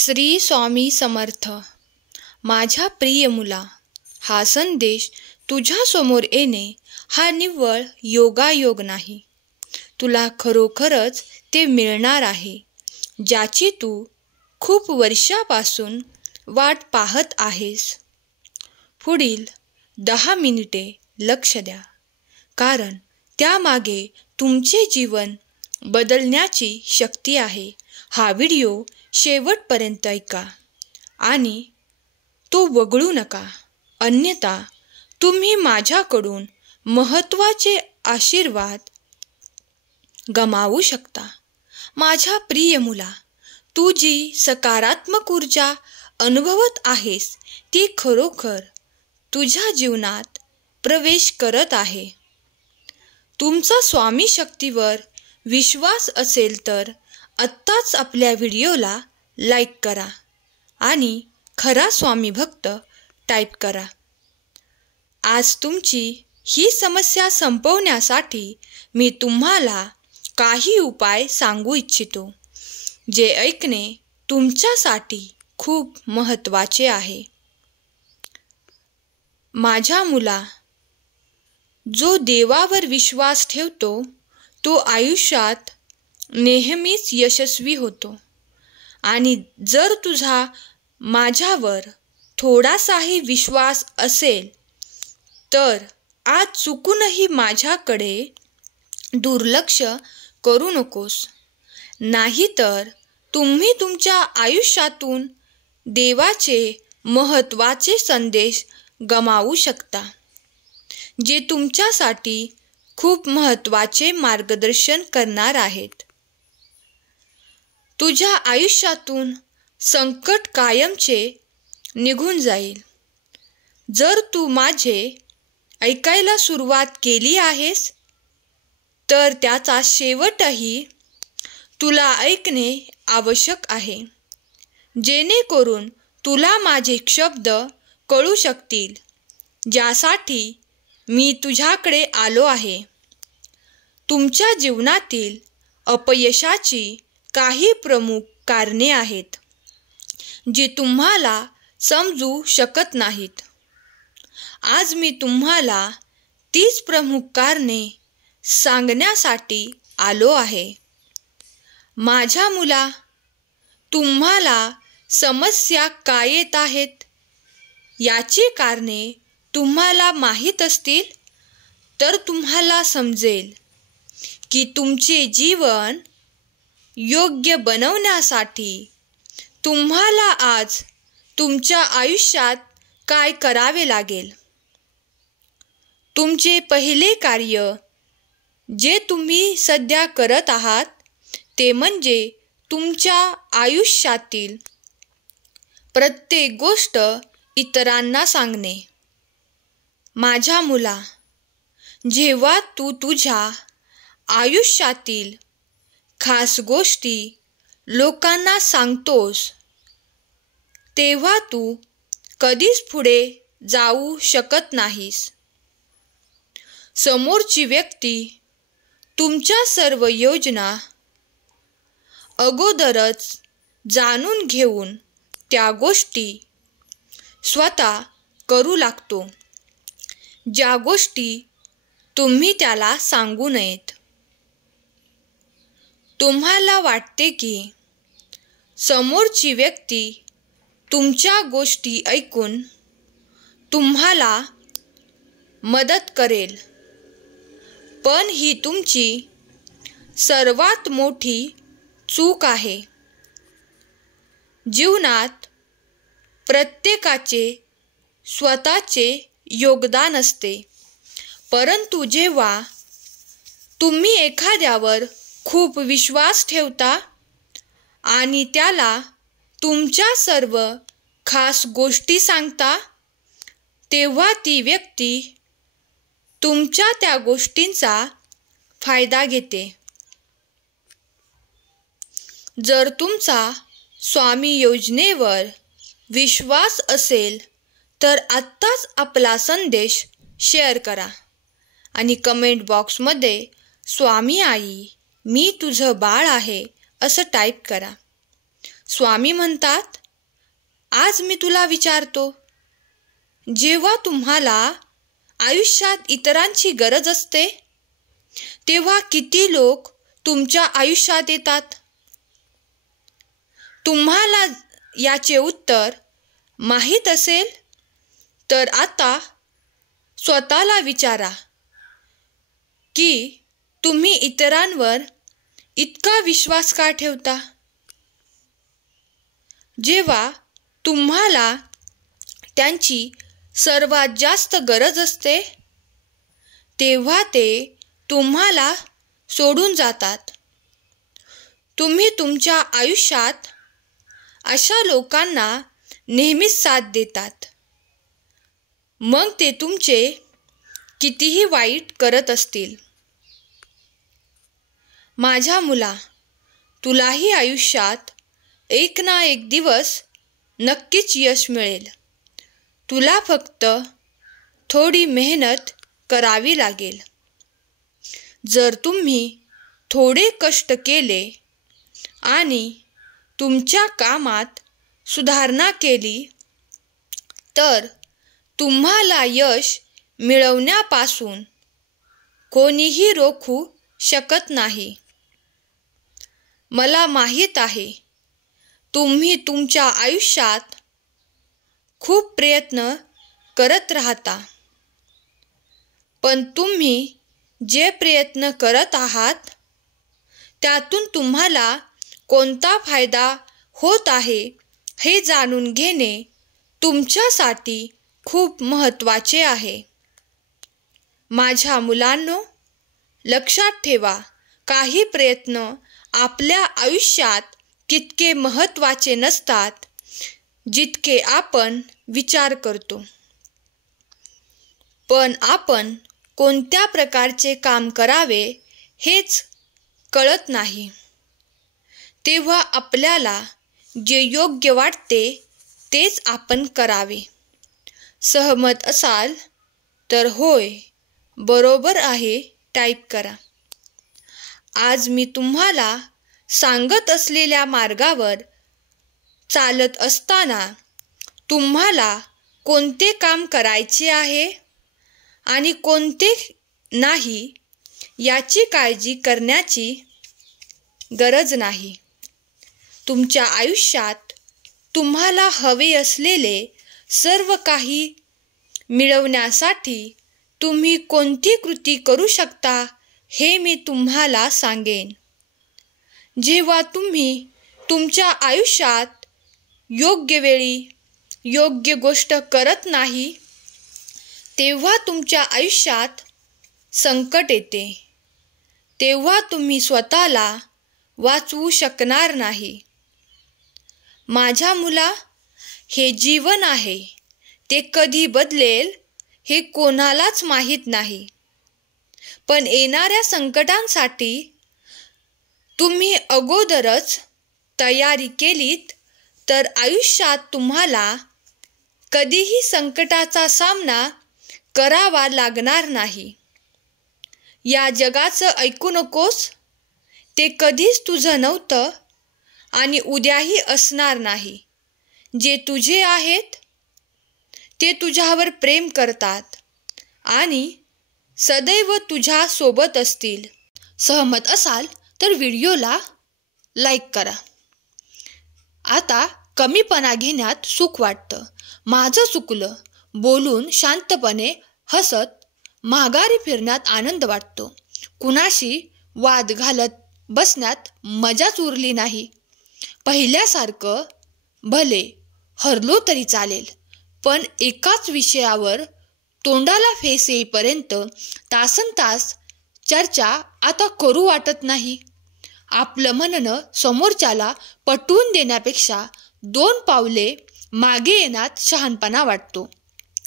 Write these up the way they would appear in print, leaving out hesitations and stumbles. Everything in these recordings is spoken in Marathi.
श्री स्वामी समर्थ. माझ्या प्रिय मुला, हा संदेश तुझ्यासमोर येणे हा निव्वळ योगायोग नाही. तुला खरोखरच ते मिळणार आहे ज्याची तू खूप वर्षापासून वाट पाहत आहेस. पुढील 10 मिनिटे लक्ष द्या, कारण त्यामागे तुमचे जीवन बदलण्याची शक्ती आहे. हा व्हिडिओ शेवटपर्यंत ऐका आणि तो वगळू नका, अन्यथा तुम्ही माझ्याकडून महत्त्वाचे आशीर्वाद गमावू शकता. माझ्या प्रिय मुला, तू जी सकारात्मक ऊर्जा अनुभवत आहेस ती खरोखर तुझ्या जीवनात प्रवेश करत आहे. तुमचा स्वामी शक्तीवर विश्वास असेल तर आत्ताच आपल्या व्हिडिओला लाईक करा आणि खरा स्वामी भक्त टाईप करा. आज तुमची ही समस्या संपवण्यासाठी मी तुम्हाला काही उपाय सांगू इच्छितो, जे ऐकणे तुमच्यासाठी खूप महत्त्वाचे आहे. माझ्या मुला, जो देवावर विश्वास ठेवतो तो आयुष्यात नेहमीच यशस्वी होतो. आणि जर तुझा माझ्यावर थोडासाही विश्वास असेल तर आज चुकूनही माझ्याकडे दुर्लक्ष करू नकोस, नाहीतर तुम्ही तुमच्या आयुष्यातून देवाचे महत्त्वाचे संदेश गमावू शकता, जे तुमच्यासाठी खूप महत्त्वाचे मार्गदर्शन करणार आहेत. तुझ्या आयुष्यातून संकट कायमचे निघून जाईल जर तू माझे ऐकायला सुरुवात केली आहेस, तर त्याचा शेवटही तुला ऐकणे आवश्यक आहे, जेणेकरून तुला माझे शब्द कळू शकतील, ज्यासाठी मी तुझ्याकडे आलो आहे. तुमच्या जीवनातील अपयशाची काही प्रमुख कारणे आहेत जी तुम्हाला समजू शकत नाहीत. आज मी तुम्हाला 30 प्रमुख कारणे सांगण्यासाठी आलो आहे. माझ्या मुला, तुम्हाला समस्या का येत आहेत याची कारणे तुम्हाला माहीत असतील तर तुम्हाला समजेल की तुमचे जीवन योग्य बनवण्यासाठी तुम्हाला आज तुमच्या आयुष्यात काय करावे लागेल. तुमचे पहिले कार्य जे तुम्ही सध्या करत आहात ते म्हणजे तुमच्या आयुष्यातील प्रत्येक गोष्ट इतरांना सांगणे. माझ्या मुला, जेव्हा तू तुझ्या आयुष्यातील खास गोष्टी लोकांना सांगतोस तेव्हा तू कधीच पुढे जाऊ शकत नाहीस. समोरची व्यक्ती तुमच्या सर्व योजना अगोदरच जाणून घेऊन त्या गोष्टी स्वतः करू लागतो, ज्या गोष्टी तुम्ही त्याला सांगू नयेत. तुम्हाला वाटते की समोरची व्यक्ती तुमच्या गोष्टी ऐकून तुम्हाला मदत करेल, पण ही तुमची सर्वात मोठी चूक आहे. जीवनात प्रत्येकाचे स्वतःचे योगदान असते, परंतु जेव्हा तुम्ही एखाद्यावर खूप विश्वास ठेवता आणि त्याला तुमच्या सर्व खास गोष्टी सांगता, तेव्हा ती व्यक्ती तुमच्या त्या गोष्टींचा फायदा घेते. जर तुमचा स्वामी योजनेवर विश्वास असेल तर आत्ताच आपला संदेश शेअर करा आणि कमेंट बॉक्समध्ये स्वामी आई, मी तुझं बाळ आहे असं टाईप करा. स्वामी म्हणतात, आज मी तुला विचारतो, जेव्हा तुम्हाला आयुष्यात इतरांची गरज असते तेव्हा किती लोक तुमच्या आयुष्यात येतात? तुम्हाला याचे उत्तर माहीत असेल तर आता स्वतःला विचारा की तुम्ही इतरांवर इतका विश्वास का ठेवता? जेव्हा तुम्हाला त्यांची सर्वात जास्त गरज असते तेव्हा ते तुम्हाला सोडून जातात. तुम्ही तुमच्या आयुष्यात अशा लोकांना नेहमीच साथ देतात, मग ते तुमचे कितीही वाईट करत असतील. माझ्या मुला, तुलाही आयुष्यात एक ना एक दिवस नक्कीच यश मिळेल. तुला फक्त थोडी मेहनत करावी लागेल. जर तुम्ही थोडे कष्ट केले आणि तुमच्या कामात सुधारणा केली तर तुम्हाला यश मिळवण्यापासून कोणीही रोखू शकत नाही. मला माहीत आहे, तुम्ही तुमच्या आयुष्यात खूप प्रयत्न करत राहता, पण तुम्ही जे प्रयत्न करत आहात त्यातून तुम्हाला कोणता फायदा होत आहे हे जाणून घेणे तुमच्यासाठी खूप महत्त्वाचे आहे. माझ्या मुलांनो, लक्षात ठेवा, काही प्रयत्न आपल्या आयुष्यात तितके महत्त्वाचे नसतात जितके आपण विचार करतो. पण आपण कोणत्या प्रकारचे काम करावे हेच कळत नाही. तेव्हा आपल्याला जे योग्य वाटते तेच आपण करावे. सहमत असाल तर होय, बरोबर आहे टाईप करा. आज मी तुम्हाला सांगत असलेल्या मार्गावर चालत असताना तुम्हाला कोणते काम करायचे आहे आणि कोणते नाही याची काळजी करण्याची गरज नाही. तुमच्या आयुष्यात तुम्हाला हवे असलेले सर्व काही मिळवण्यासाठी तुम्ही कोणती कृती करू शकता हे मी तुम्हाला सांगेन. जेव्हा तुम्ही तुमच्या आयुष्यात योग्य वेळी योग्य गोष्ट करत नाही तेव्हा तुमच्या आयुष्यात संकट येते. तेव्हा तुम्ही स्वतःला वाचवू शकणार नाही. माझ्या मुला, हे जीवन आहे, ते कधी बदलेल हे कोणालाच माहीत नाही. पण येणाऱ्या संकटांसाठी तुम्ही अगोदरच तयारी केलीत तर आयुष्यात तुम्हाला कधीही संकटाचा सामना करावा लागणार नाही. या जगाचं ऐकू नकोस, ते कधीच तुझं नव्हतं आणि उद्याही असणार नाही. जे तुझे आहेत ते तुझ्यावर प्रेम करतात आणि सदैव तुझ्या सोबत असतील. सहमत असाल तर व्हिडिओला लाईक करा. आता कमीपणा घेण्यात सुख वाटतं. माझं चुकलं बोलून शांतपणे हसत माघारी फिरण्यात आनंद वाटतो. कुणाशी वाद घालत बसण्यात मजाच उरली नाही. पहिल्यासारखं भले हरलो तरी चालेल, पण एकाच विषयावर तोंडाला फेस येईपर्यंत तासनतास चर्चा आता करू वाटत नाही. आपलं म्हणणं समोरच्याला पटवून देण्यापेक्षा 2 पावले मागे येण्यात शहाणपणा वाटतो.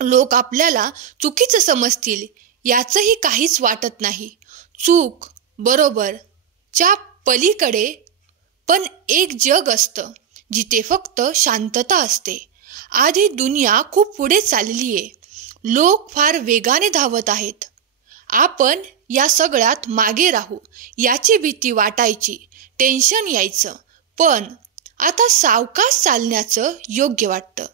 लोक आपल्याला चुकीचं समजतील याचंही काहीच वाटत नाही. चूक बरोबर च्या पलीकडे पण एक जग असतं जिथे फक्त शांतता असते. आधी दुनिया खूप पुढे चालली आहे. लोक फार वेगाने धावत आहेत. आपण या सगळ्यात मागे राहू याची भीती वाटायची, टेन्शन यायचं. पण आता सावकाश चालण्याचं योग्य वाटतं.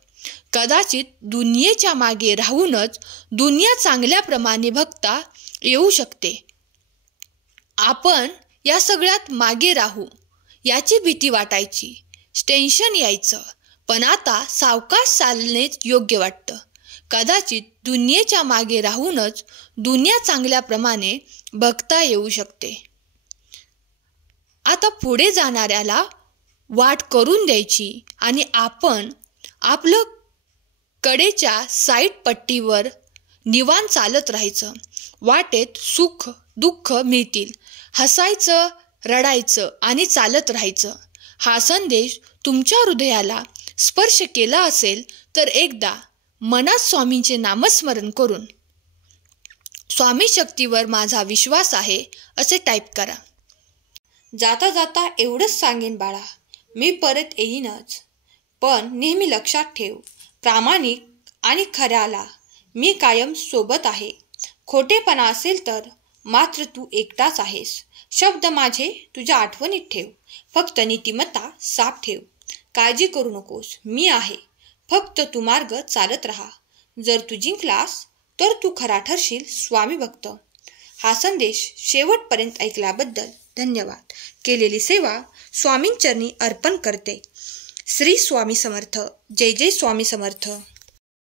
कदाचित दुनियेच्या मागे राहूनच दुनिया चांगल्याप्रमाणे बघता येऊ शकते. आपण या सगळ्यात मागे राहू याची भीती वाटायची, टेन्शन यायचं. पण आता सावकाश चालणेच योग्य वाटतं. कदाचित दुनियेच्या मागे राहूनच दुनिया चांगल्याप्रमाणे बघता येऊ शकते. आता पुढे जाणाऱ्याला वाट करून द्यायची आणि आपण आपलं कडेच्या साईड पट्टीवर निवांत चालत राहायचं. वाटेत सुख दुःख मिळतील, हसायचं, रडायचं आणि चालत राहायचं. हा संदेश तुमच्या हृदयाला स्पर्श केला असेल तर एकदा मनात स्वामींचे नामस्मरण करून स्वामी शक्तीवर माझा विश्वास आहे असे टाईप करा. जाता जाता एवढंच सांगेन बाळा, मी परत येईनच. पण नेहमी लक्षात ठेव, प्रामाणिक आणि खऱ्याला मी कायम सोबत आहे. खोटेपणा असेल तर मात्र तू एकटाच आहेस. शब्द माझे तुझ्या आठवणीत ठेव. फक्त नीतिमत्ता साफ ठेव. काळजी करू नकोस, मी आहे. फक्त तू मार्ग चालत राहा. जर तू जिंकलास तर तू खरा ठरशील स्वामी भक्त. हा संदेश शेवटपर्यंत ऐकल्याबद्दल धन्यवाद. केलेली सेवा स्वामींचरणी अर्पण करते. श्री स्वामी समर्थ. जय जय स्वामी समर्थ.